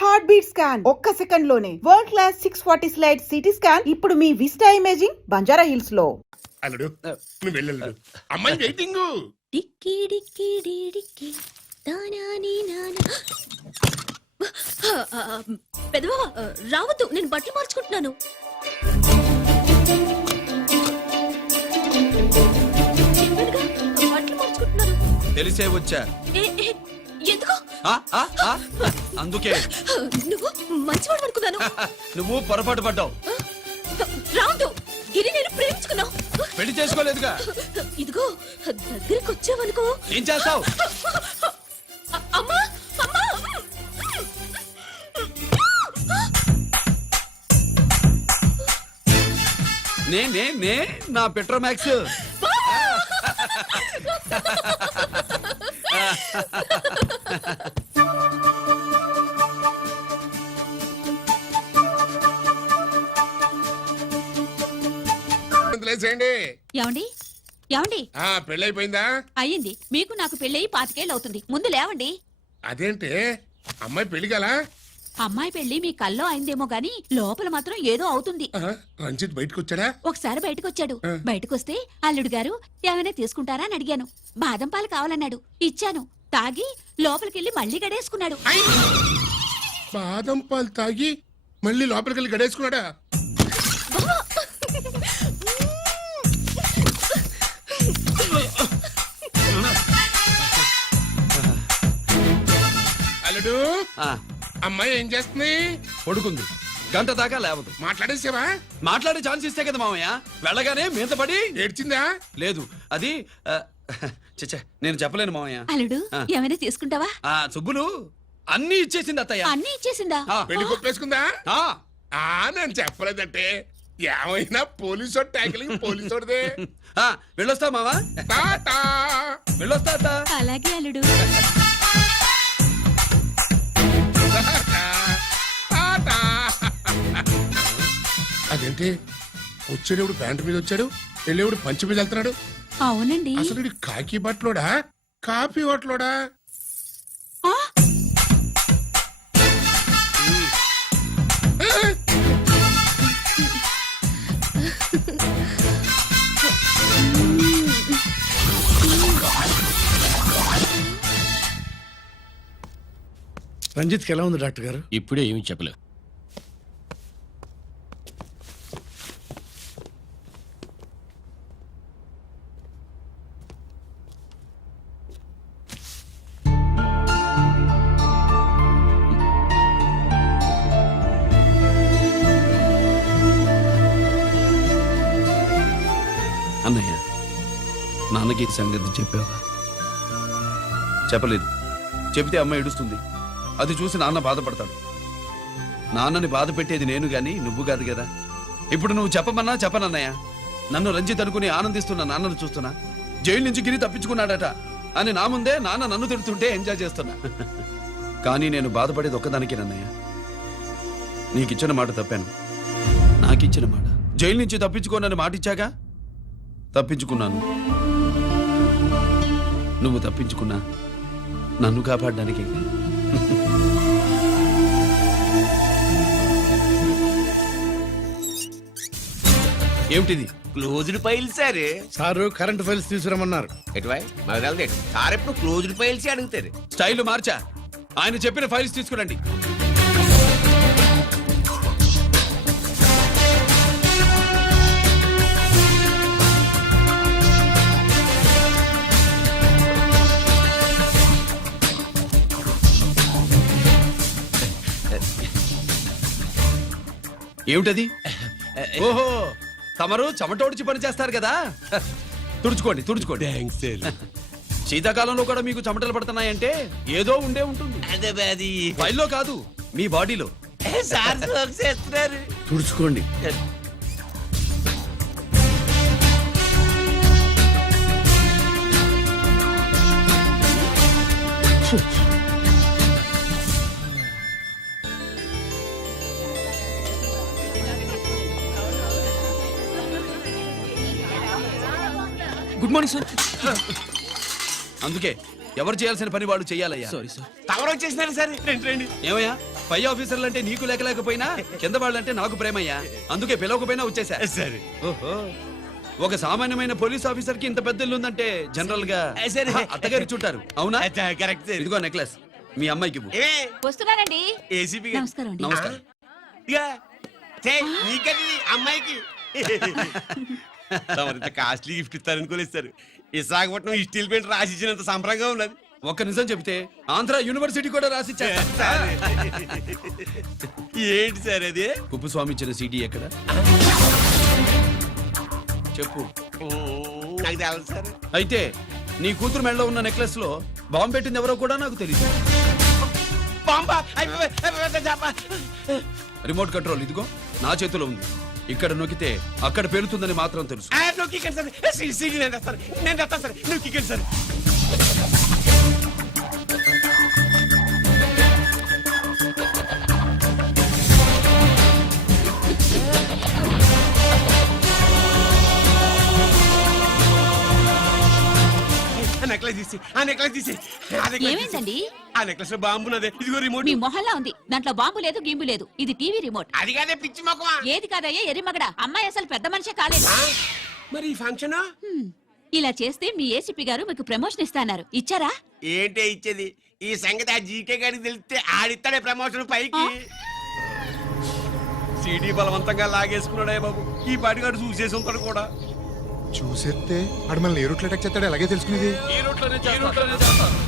Heart beat scan ఒక్క second లోనే world class 640 slide CT scan ఇప్పుడు మీ విస్టా ఇమేజింగ్ బంజారా హిల్స్ లో. అల్లుడు నువ్వు వెళ్ళలేదు, అమ్మాయి వెయిటింగ్. డిక్కి డిక్కి డిక్కి తానాని నానా. పెదవా రావద్దు, నేను బట్టలు మార్చుకుంటున్నాను. బట్టలు మార్చుకుంటున్నాను. తెలిసే వచ్చా. ఎందుకు? అందుకే. నువ్వు మంచివాడు అనుకున్నాను. నువ్వు పొరపాటు పడ్డావు. రావద్దు, గిరి నేను ప్రేమించుకున్నావు. పెళ్లి చేసుకోలేదుగా. ఇదిగో దగ్గరికి వచ్చావనుకో. ఏం చేస్తావు? అమ్మా అమ్మా. నే నా పెట్రోమాక్స్. ఏమండి ఏమండి, పెళ్ళైపోయిందా? అయ్యింది. మీకు నాకు పెళ్ళయి 25 ఏళ్ళు అవుతుంది. ముందు లేవండి. అదేంటి అమ్మాయి పెళ్లి గలా? అమ్మాయి పెళ్లి మీ కల్లో అయిందేమో గాని లోపల మాత్రం ఏదో అవుతుంది. రంజిత్ బయటకు వచ్చాడా? ఒకసారి బయటకొచ్చాడు. బయటకొస్తే అల్లుడు గారు ఏమైనా తీసుకుంటారా అని అడిగాను. బాదం పాలు కావాలన్నాడు. ఇచ్చాను. తాగి లోపలికెళ్ళి మళ్ళీ గడేసుకున్నాడు. బాదం పాలు తాగి మళ్ళీ లోపలికెళ్ళి గడేసుకున్నాడా? అల్లుడు, అమ్మాయి ఏం చేస్తుంది? పడుకుంది. గంట దాకా లేవదు. మాట్లాడేసావా? మాట్లాడే ఛాన్స్ ఇస్తే కదా మామయ్య. వెళ్ళగానే మీద పడి ఏడ్చిందా? లేదు, అది చచ్చా నేను చెప్పలేను మామయ్య. అల్లుడు ఏమైనా తీసుకుంటావా? సుబ్బులు అన్ని ఇచ్చేసింది అత్తయ్య. అన్ని ఇచ్చేసిందా? పెళ్లి కొప్పేసుకుందా? నేను చెప్పలేదంటే ఏమైనా పోలీసు ట్యాకిలింగ్ పోలీసుదే. వెళ్ళొస్తా మావా. వెళ్ళొస్తా అత్త. అలాగే అల్లుడు. అదేంటి వచ్చేటప్పుడు ప్యాంటు మీద వచ్చాడు, వెళ్ళేప్పుడు పంచి మీద వెళ్తున్నాడు? అవునండి. అసలు కాకి బట్టలోడా కాఫీ హోటలోడా? రంజిత్కి ఎలా ఉంది డాక్టర్ గారు? ఇప్పుడే ఏమి చెప్పలేదు. అన్నయ్య, నాన్నకి ఈ సంగతి చెప్పావా? చెప్పలేదు. చెబితే అమ్మ ఏడుస్తుంది. అది చూసి నాన్న బాధపడతాడు. నాన్నని బాధ పెట్టేది నేను గాని నువ్వు కాదు కదా. ఇప్పుడు నువ్వు చెప్పమన్నా చెప్పనన్నయ్య. నన్ను రంజిత్ అనుకుని ఆనందిస్తున్న నాన్నను చూస్తున్నా. జైలు నుంచి గిరి తప్పించుకున్నాడట అని నా ముందే నాన్న నన్ను తిడుతుంటే ఎంజాయ్ చేస్తున్నా. కానీ నేను బాధపడేది ఒక్కదానికేనన్నయ్య. నీకిచ్చిన మాట తప్పాను. నాకిచ్చిన మాట జైలు నుంచి తప్పించుకోనని మాట ఇచ్చాగా, తప్పించుకున్నాను. నువ్వు తప్పించుకున్నా నన్ను కాపాడడానికి. ఏమిటిది? Closed files sir. Sir current files తీసుకురమ్మన్నారు. ఎటువై మాకు తెలదు. సార్ ఎప్పుడు క్లోజ్డ్ ఫైల్స్ అడుగుతారు. స్టైల్ మార్చా. ఆయన చెప్పిన ఫైల్స్ తీసుకురండి. ఏమిటది? ఓహో, తమరు చెమటోడ్చి పని చేస్తారు కదా. తుడుచుకోండి తుడుచుకోండి. శీతాకాలంలో కూడా మీకు చెమటలు పడుతున్నాయంటే ఏదో ఉండే ఉంటుంది. ఫైల్లో కాదు, మీ బాడీలో. తుడుచుకోండి. Good morning sir. అందుకే ఎవరు చేయాల్సిన పని వాళ్ళు చెయ్యాలయ్యా. Sorry sir. తమరు వచ్చేసినారు సార్. రండి. ఏమయ్యా పై ఆఫీసర్లు అంటే నీకు లేకపోయినా కింద వాళ్ళంటే నాకు ప్రేమయ్యా, అందుకే పిలవకపోయినా వచ్చేసా. సరే. ఓహో, ఒక సామాన్యమైన పోలీస్ ఆఫీసర్ కి ఇంత పెద్ద ఇల్లు ఉందంటే జనరల్ గా సరే. అత్తగారు చుట్టారు. అవునా? Correct sir. ఇదిగో నెక్లెస్ మీ అమ్మాయికి ఇవ్వు. ఏమే వస్తున్నానండి. ఏసీపీ నమస్కారం అండి. నమస్కారం. నీకది అమ్మాయికి తమరింత కాస్ట్లీ గిఫ్ట్ ఇస్తారనుకోలేదు సార్. విశాఖపట్నం ఈ స్టీల్ పెయింట్ రాసి ఇచ్చినంత సంబరంగా ఉన్నది. ఒక్క నిజం చెప్తే ఆంధ్ర యూనివర్సిటీ కూడా రాసిచ్చా. ఏంటి సార్ అది? కుప్పుస్వామి ఇచ్చిన సీడీ ఎక్కడ చెప్పు. నాకు తెలదు సార్. అయితే నీ కూతురు మెడలో ఉన్న నెక్లెస్ లో బాంబు పెట్టింది ఎవరో కూడా నాకు తెలియదు. బాంబా రిమోట్ కంట్రోల్ ఇదిగో నా చేతిలో ఉంది. ఇక్కడ నొక్కితే అక్కడ పేలుతుందని మాత్రం తెలుసు. నువ్వు కిక్కండి సార్. సీడీ నేను తెస్తాను. నేను తెస్తాను సార్. నువ్వు కిక్కండి సార్. ఆ నెక్లెస్ తీసి ఏమైందండి? ఆ నెక్లెస్ లో బాంబు ఉన్నదే. ఇదిగో రిమోట్. మీ మొహల్లా ఉంది. దాంట్లో బాంబు లేదు, గింబు లేదు. ఇది టీవీ రిమోట్. అది కాదే పిచ్చి మొక్కవా. ఏది కాదయ్యా ఎర్రిమగడ. అమ్మాయి అసలు పెద్ద మనిషే కాలేదు. మరి ఈ ఫంక్షన్ ఇలా చేస్తే మీ ఏసీపీ గారు మీకు ప్రమోషన్ ఇస్తాన్నారు. ఇచ్చారా? ఏంటే ఇచ్చేది? ఈ సంగతి ఆ జీకే గారికి తెలిస్తే ఆడిస్తాడే ప్రమోషన్ పైకి. సీడీ బలవంతంగా లాగేసుకున్నాడే బాబు. ఈ పాటిగాడు చూసేసి ఉంటాడు కూడా. చూసేస్తే అడు మనల్ని ఏ రూట్లో అటాక్ చేస్తాడు అలాగే తెలుసుకునేది. ఈ రూట్లోనే చేస్తాను.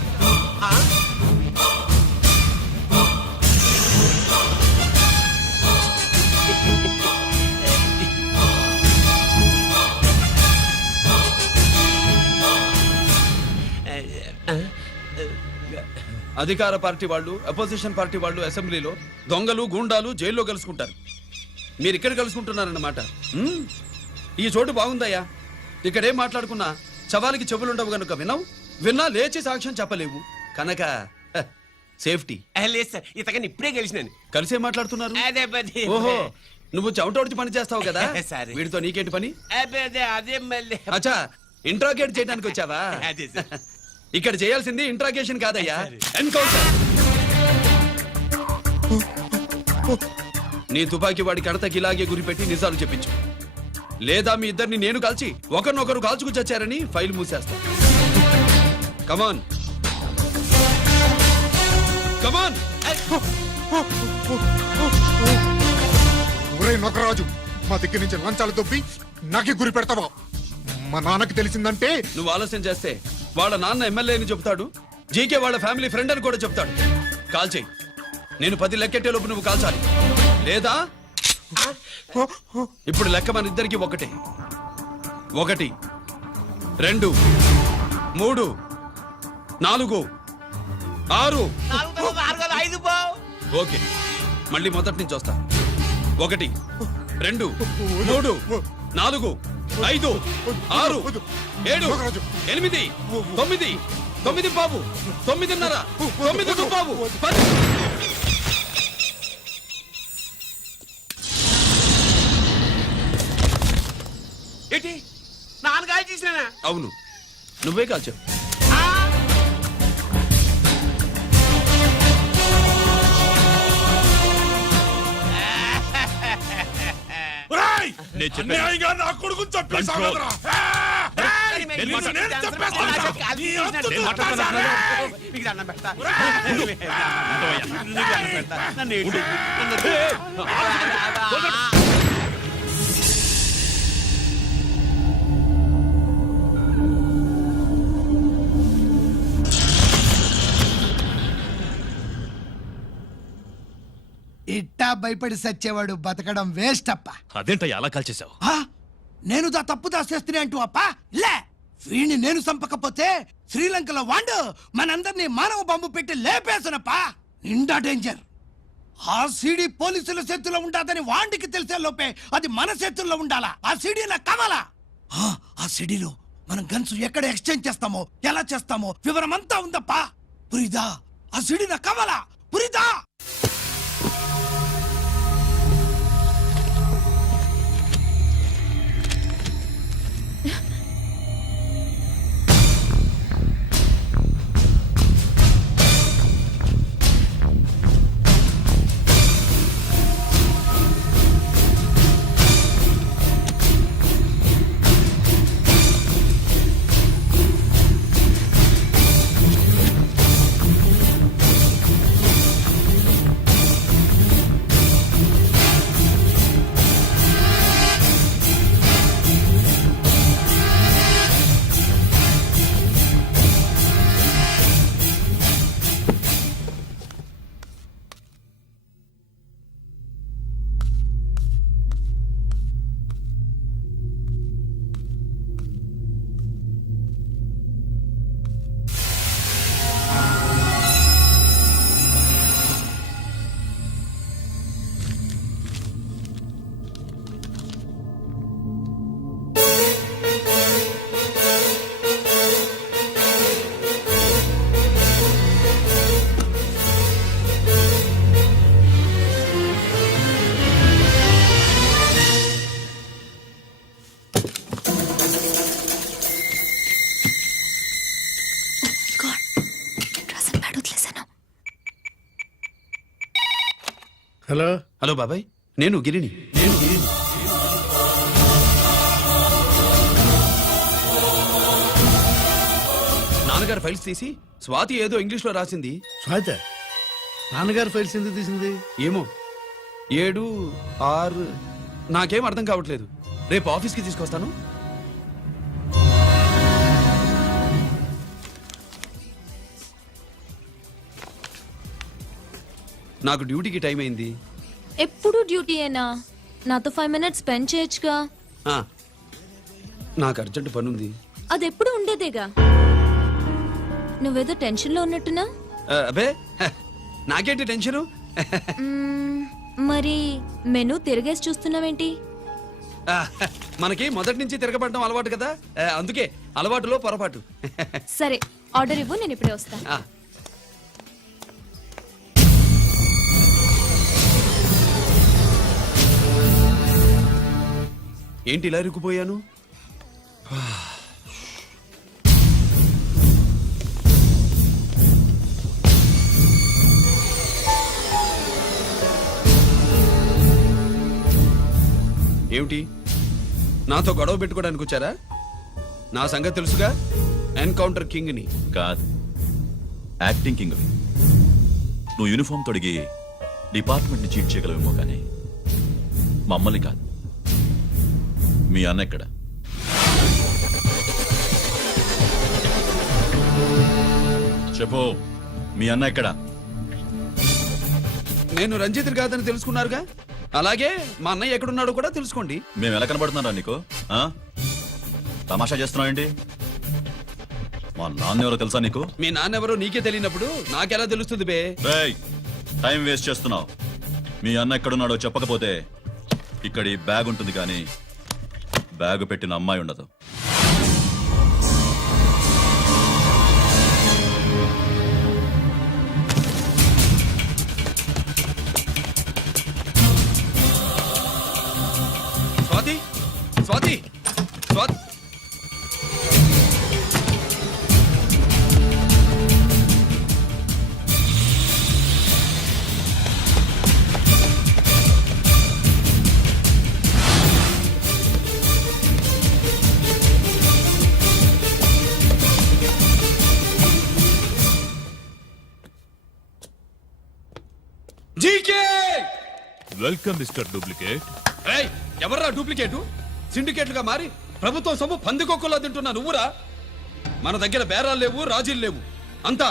అధికార పార్టీ వాళ్ళు, అపోజిషన్ పార్టీ వాళ్ళు అసెంబ్లీలో, దొంగలు గూండాలు జైల్లో కలుసుకుంటారు. మీరు ఇక్కడ కలుసుకుంటున్నారన్నమాట. ఈ చోటు బాగుందయ్యా. ఇక్కడేం మాట్లాడుకున్నా శవాలకి చెవులుండవు గనుక విన్నా లేచి సాక్ష్యం చెప్పలేవు కనుక సేఫ్టీ. లేదు సార్, ఇతగాని ఇప్పుడే గెలిచినాను. కలిసే మాట్లాడుతున్నారు. అదే పది. ఓహో, నువ్వు చెమటోడ్చి పని చేస్తావు కదా. సరే. వీడితో నీకేంటి పని? అదే మళ్ళీ అచ్చా, ఇంట్రాగేట్ చేయడానికి వచ్చావా? అదే సార్. ఇక్కడ చేయాల్సింది ఇంట్రాగేషన్ కాదయ్యా, ఎన్కౌంటర్. నీ తుపాకీ వాడి కడతకి ఇలాగే గురిపెట్టి నిజాలు చెప్పించు, లేదా మీ ఇద్దరిని నేను కాల్చి ఒకరినొకరు కాల్చుకు చచ్చారని ఫైల్ మూసేస్తా. కమాన్ కమాన్. ఊరే నొకరాజు, మా దగ్గర నుంచి లంచాలు దొబ్బి నాకే గురి పెడతావా? మా నాన్నకి తెలిసిందంటే నువ్వు ఆలస్యం చేస్తే వాళ్ళ నాన్న ఎమ్మెల్యే అని చెప్తాడు, జీకే వాళ్ళ ఫ్యామిలీ ఫ్రెండ్ అని కూడా చెప్తాడు. కాల్ చేయి. నేను 10 లెక్కెట్టే లోపు నువ్వు కాల్చాలి, లేదా ఇప్పుడు లెక్క మన ఇద్దరికి ఒకటే. 1 2 3 4 6. ఓకే, మళ్ళీ మొదటి నుంచి వస్తా. 1 2 3 4 5 6 7 8 9 9 బాబు 9:30 9 బాబు 10. ఏంటి నాన్నగారు చేసినా? అవును, నువ్వే కాల్చావు. నా కొడుకు చంపేశావురా. ఇట్టా భయపడి సచ్చేవాడు బతకడం వేస్ట్ అప్ప. అదేంటయ్యా అలా కాల్చేశావు? నేను తప్పు దాచేస్తున్నా అంటూ అప్ప లే. వీణ్ణి నేను చంపకపోతే శ్రీలంకలో వాండు మనందరినీ మానవ బాంబు పెట్టి లేపేసనప్పా. నిండా డేంజర్. ఆ సీడీ పోలీసుల చేతుల్లో ఉండాదని వాండికి తెలిసే లోపే అది మన చేతుల్లో ఉండాలా. ఆ సీడీ నా కావాలా? ఆ సీడీలో మనం గన్స్ ఎక్కడ ఎక్స్చేంజ్ చేస్తామో, ఎలా చేస్తామో వివరం అంతా ఉందప్పా. పురిదా, ఆ సీడీ నా కావాలా? పురిదా. హలో. హలో బాబాయ్, నేను గిరిని. నాన్నగారు ఫైల్స్ తీసి స్వాతి ఏదో ఇంగ్లీష్ లో రాసింది. స్వాత నాన్నగారు ఫైల్స్ ఎందుకు తీసింది? ఏమో 7, 6 నాకేం అర్థం కావట్లేదు. రేపు ఆఫీస్కి తీసుకొస్తాను. నాకు డ్యూటీకి టైం అయింది. ఎప్పుడు డ్యూటీయేనా? నాతో 5 minutes స్పెండ్ చేయొచ్చుగా. ఆ, నాకు అర్జెంట్ పని ఉంది. అది ఎప్పుడు ఉండేదేగా. నువ్వేదో టెన్షన్ లో ఉన్నట్టున్నా. అబే హ, నాకేంటి టెన్షను? మరి మెనూ తిరిగేసి చూస్తున్నావేంటి? ఆ, మనకి మొదటి నుంచి తిరగబడడం అలవాటు కదా, అందుకే అలవాటులో పొరపాటు. సరే, ఆర్డర్ ఇవ్వు, నేను ఇప్పుడే వస్తా. ఆ, ఏంటి ఇలా ఇరుక్కుపోయాను? ఏమిటి, నాతో గొడవ పెట్టుకోవడానికి వచ్చారా? నా సంగతి తెలుసుగా, ఎన్కౌంటర్ కింగ్ ని. కాదు, యాక్టింగ్ కింగ్. నువ్వు యూనిఫామ్ తొడిగి డిపార్ట్మెంట్ ని చీట్ చేయగలవేమో కానీ మమ్మల్ని కాదు. మీ అన్న ఎక్కడ? చెప్పు, మీ అన్న ఎక్కడ? నేను రంజిత్ కాదని తెలుసుకున్నారుగా, అలాగే మా అన్నయ్య ఎక్కడున్నాడో కూడా తెలుసుకోండి. మేము ఎలా కనబడుతున్నారా నీకు? ఆ? తమాషా చేస్తున్నావు ఏంటి? మా నాన్న ఎవరో తెలుసా నీకు? మీ నాన్నెవరో నీకే తెలియనప్పుడు నాకెలా తెలుస్తుంది బే? రేయ్, టైం వేస్ట్ చేస్తున్నావు. మీ అన్న ఎక్కడున్నాడో చెప్పకపోతే ఇక్కడ ఈ బ్యాగ్ ఉంటుంది కానీ బ్యాగ్ పెట్టిన అమ్మాయి ఉండదు. Swathi, Swathi, Swathi. GK, welcome mister duplicate. ఏయ్, ఎవర్రా డూప్లికేటు? సిండికేట్లుగా మారి ప్రభుత్వం సొమ్ము పందికొక్కులా తింటున్నా నువ్వురా? మన దగ్గర బేరాలు లేవు, రాజీలు లేవు, అంతా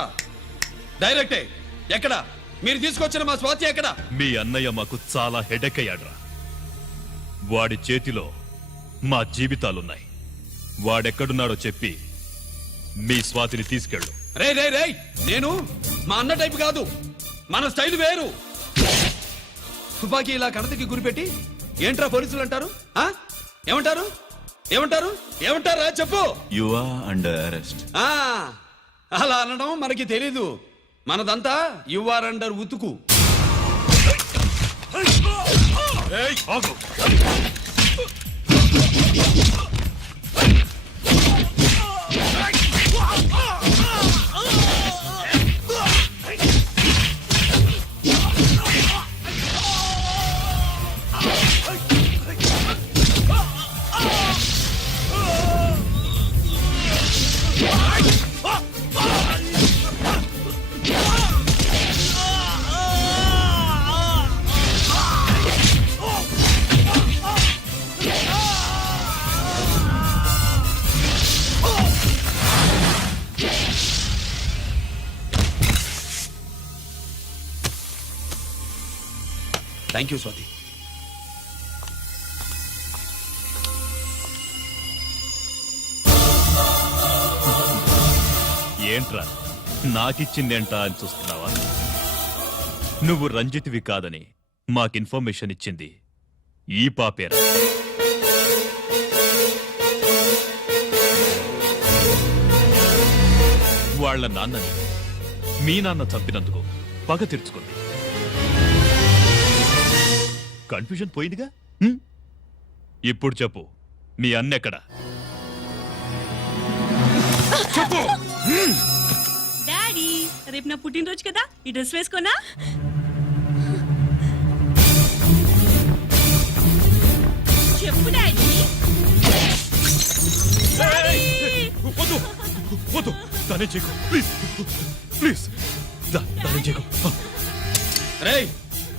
డైరెక్టే. ఎక్కడ మీరు తీసుకొచ్చిన మా స్వాతి ఎక్కడ? మీ అన్నయ్య మాకు చాలా హెడెక్ అయ్యాడ్రా. వాడి చేతిలో మా జీవితాలున్నాయి. వాడెక్కడున్నాడో చెప్పి మీ స్వాతిని తీసుకెళ్ళు. రే రే రే, నేను మా అన్న టైపు కాదు, మన స్టైల్ వేరు. తుపాకీ ఇలా కణతకి గురిపెట్టి ఏంట్రా పోలీసులు అంటారు? ఆ? ఏమంటారు? ఏమంటారు? ఏమంటారా చెప్పు. You are under arrest. ఆ, అలా అనడం మనకి తెలీదు. మనదంతా యు ఆర్ అండర్ ఉతుకు. ఏయ్, ఆగు. Thank you Swathi. ఏంట్రా నాకిచ్చిందేంటా అని చూస్తున్నావా? నువ్వు రంజిత్వి కాదని మాకు ఇన్ఫర్మేషన్ ఇచ్చింది ఈ పాపేరా. వాళ్ళ నాన్నని మీ నాన్న చంపినందుకు పగ తీర్చుకుంది. కన్ఫ్యూజన్ పోయిందిగా. ఇప్పుడు చెప్పు, మీ అన్నెక్కడ? డాడీ, రేపు నా పుట్టినరోజు కదా, ఈ డ్రెస్ వేసుకోనా? చేయకు ప్లీజ్ ప్లీజ్ దాన్ని చేయకు రేయ్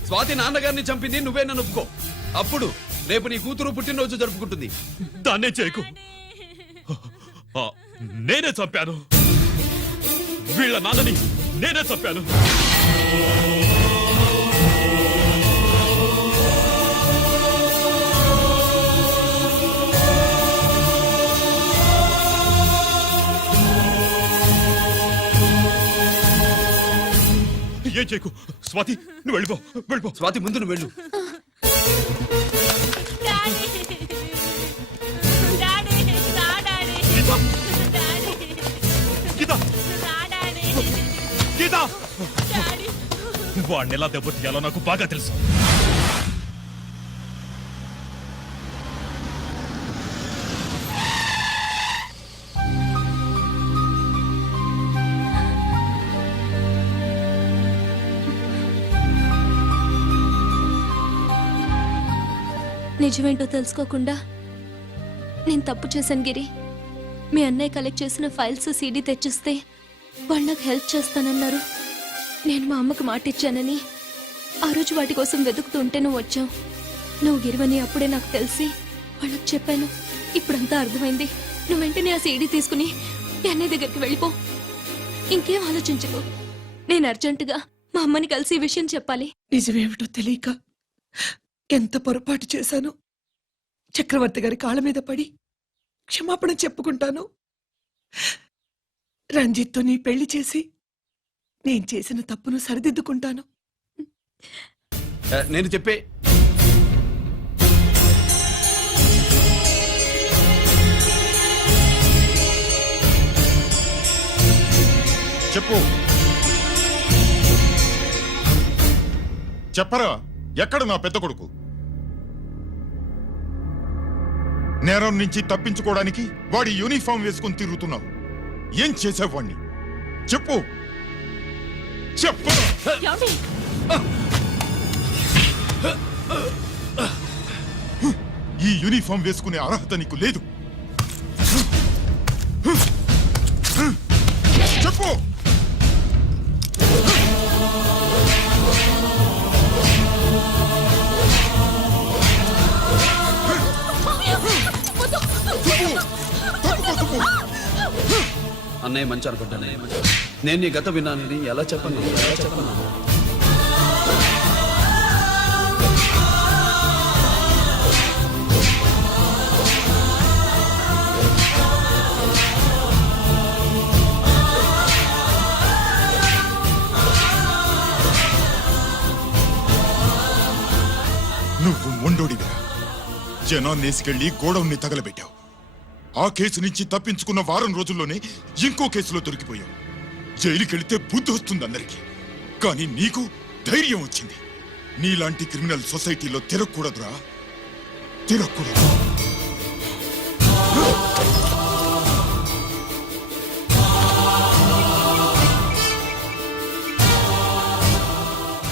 స్వాతి నాన్నగారిని చంపింది నువ్వే నన్ను ఒప్పుకో. అప్పుడు రేపు నీ కూతురు పుట్టినరోజు జరుపుకుంటుంది. దాన్నే చేయకు ఆ, నేనే చంపాను వీళ్ళ నాన్నని నేనే చంపాను. ఏం చేయకు స్వాతి నువ్వు వెళ్ళిపో స్వాతి ముందు నువ్వు వెళ్ళు. గీత గీత వాడిని ఎలా దెబ్బతీయాలో నాకు బాగా తెలుసు. నిజమేంటో తెలుసుకోకుండా నేను తప్పు చేశాను గిరి. మీ అన్నయ్య కలెక్ట్ చేసిన ఫైల్స్ సీడీ తెచ్చిస్తే వాళ్ళు నాకు హెల్ప్ చేస్తానన్నారు. నేను మా అమ్మకు మాట ఇచ్చానని ఆ రోజు వాటి కోసం వెతుకుతుంటే నువ్వు వచ్చావు. నువ్వు గిరివని అప్పుడే నాకు తెలిసి వాళ్ళకి చెప్పాను. ఇప్పుడంతా అర్థమైంది. నువ్వు వెంటనే ఆ సీడీ తీసుకుని మీ అన్నయ్య దగ్గరికి వెళ్ళిపో. ఇంకేం ఆలోచించకు. నేను అర్జెంటుగా మా అమ్మని కలిసి ఈ విషయం చెప్పాలి. నిజమేమిటో తెలియక ఎంత పొరపాటు చేశాను. చక్రవర్తి గారి కాళ్ళ మీద పడి క్షమాపణ చెప్పుకుంటాను. రంజిత్తో నీ పెళ్లి చేసి నేను చేసిన తప్పును సరిదిద్దుకుంటాను. నేను చెప్పే చెప్పు. చెప్పరా, ఎక్కడ నా పెద్ద కొడుకు? నేరం నుంచి తప్పించుకోవడానికి వాడి యూనిఫామ్ వేసుకుని తిరుగుతున్నావు. ఏం చేసావు వాణ్ణి? చెప్పు చెప్పు. ఈ యూనిఫామ్ వేసుకునే అర్హత నీకు లేదు. చెప్పు. అన్నయ్య మంచి అనుకుంటానే. నేను నీ గత విన్నానని ఎలా చెప్పను? నువ్వు మొండోడివే. జనాన్నేసుకెళ్లి గోడౌన్ని తగలబెట్టావు. ఆ కేసు నుంచి తప్పించుకున్న వారం రోజుల్లోనే ఇంకో కేసులో దొరికిపోయావు. జైలుకెళ్తే బుద్ధి వస్తుంది అందరికీ, కానీ నీకు ధైర్యం వచ్చింది. నీలాంటి క్రిమినల్ సొసైటీలో తిరగకూడదురా, తిరగకూడదు.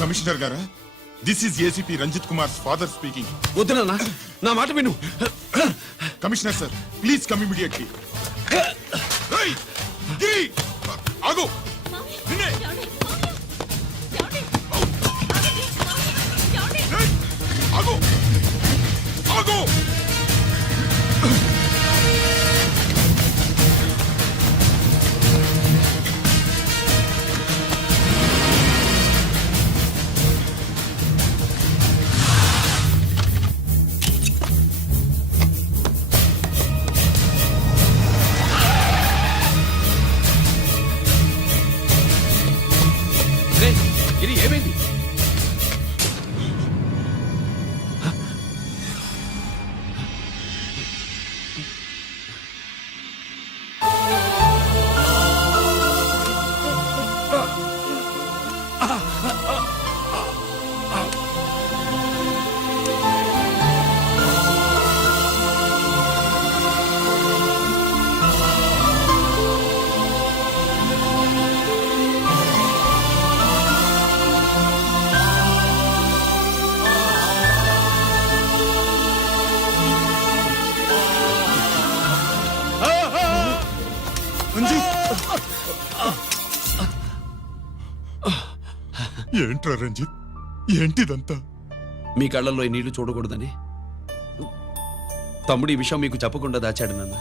కమిషనర్ గారా, this is ACP Ranjith Kumar father speaking. వద్దు నాన్న, నా మాట విను. Commissioner sir, please come immediately. Giri, ఆగు. నిన్నే. ఆగు, ఆగు. ఏంట్రా రంజిత్, ఏంటిదంతా? మీ కళ్ళల్లో ఈ నీళ్లు చూడకూడదని తమ్ముడు ఈ విషయం మీకు చెప్పకుండా దాచాడు నాన్న.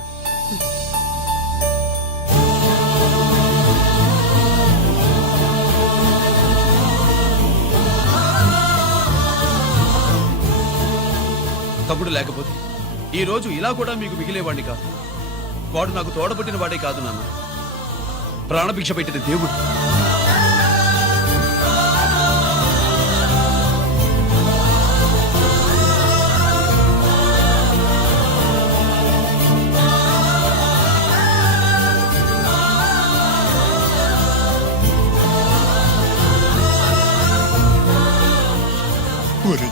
తమ్ముడు లేకపోతే ఈ రోజు ఇలా కూడా మీకు మిగిలేవాడిని కాదు. వాడు నాకు తోడబుట్టిన వాడే కాదు నాన్న, ప్రాణభిక్ష పెట్టిన దేవుడు. ఒరే,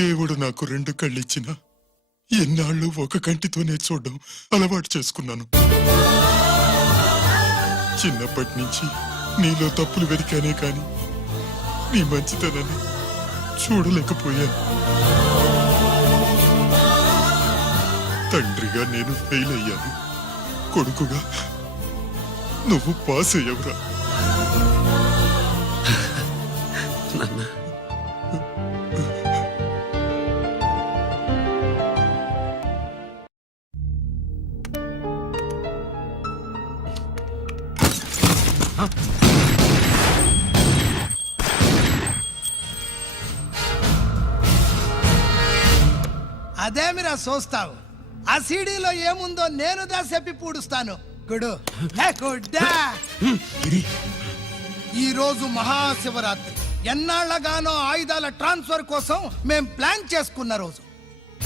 దేవుడు నాకు 2 కళ్ళిచ్చిన ఎన్నాళ్ళు ఒక కంటితోనే చూడడం అలవాటు చేసుకున్నాను. చిన్నప్పటి నుంచి నీలో తప్పులు వెతికానే కాని నీ మంచితనాన్ని చూడలేకపోయాను. తండ్రిగా నేను ఫెయిల్ అయ్యాను, కొడుకుగా నువ్వు పాస్ అయ్యవురా. నాన్న, అదేమిరా చూస్తావు? ఆ సీడీలో ఏముందో నేను దాసేపి పూడుస్తాను. గుడు గుడ్డా. ఈ రోజు మహాశివరాత్రి. ఎన్నాళ్లగానో ఆయుధాల ట్రాన్స్ఫర్ కోసం మేం ప్లాన్ చేసుకున్న రోజు.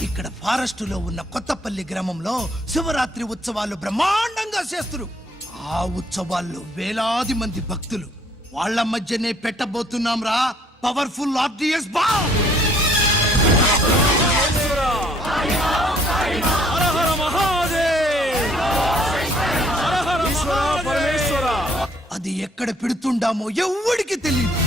ఇక్కడ ఫారెస్టులో ఉన్న కొత్తపల్లి గ్రామంలో శివరాత్రి ఉత్సవాలు బ్రహ్మాండంగా చేస్తున్నారు. ఆ ఉత్సవాల్లో వేలాది మంది భక్తులు. వాళ్ళ మధ్యనే పెట్టబోతున్నాం రా పవర్ఫుల్ ఆర్డిఎస్ బాంబ్. అది ఎక్కడ పెడుతుండామో ఎవడికి తెలియదు.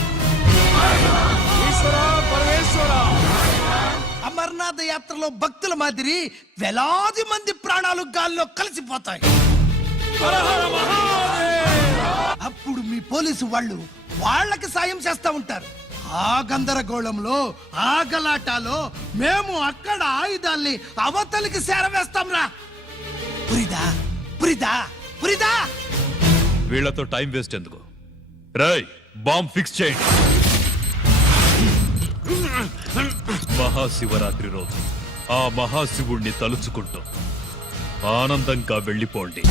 అమర్నాథ్ యాత్రలో భక్తుల మాదిరి వేలాది మంది ప్రాణాలు గాల్లో కలిసిపోతాయి. అప్పుడు మీ పోలీసు వాళ్ళు వాళ్ళకి సాయం చేస్తా ఉంటారు. ఆ గందరగోళంలో, ఆ గలాటాలో మేము అక్కడ ఆయుధాల్ని అవతలికి చేరవేస్తాం రా. పురిదా పురిదా పురిదా. వీళ్లతో టైం వేస్ట్ ఎందుకు? రై, బాంబ్ ఫిక్స్ చేయండి. మహాశివరాత్రి రోజు ఆ మహాశివుణ్ణి తలుచుకుంటూ ఆనందంగా వెళ్ళిపోండి.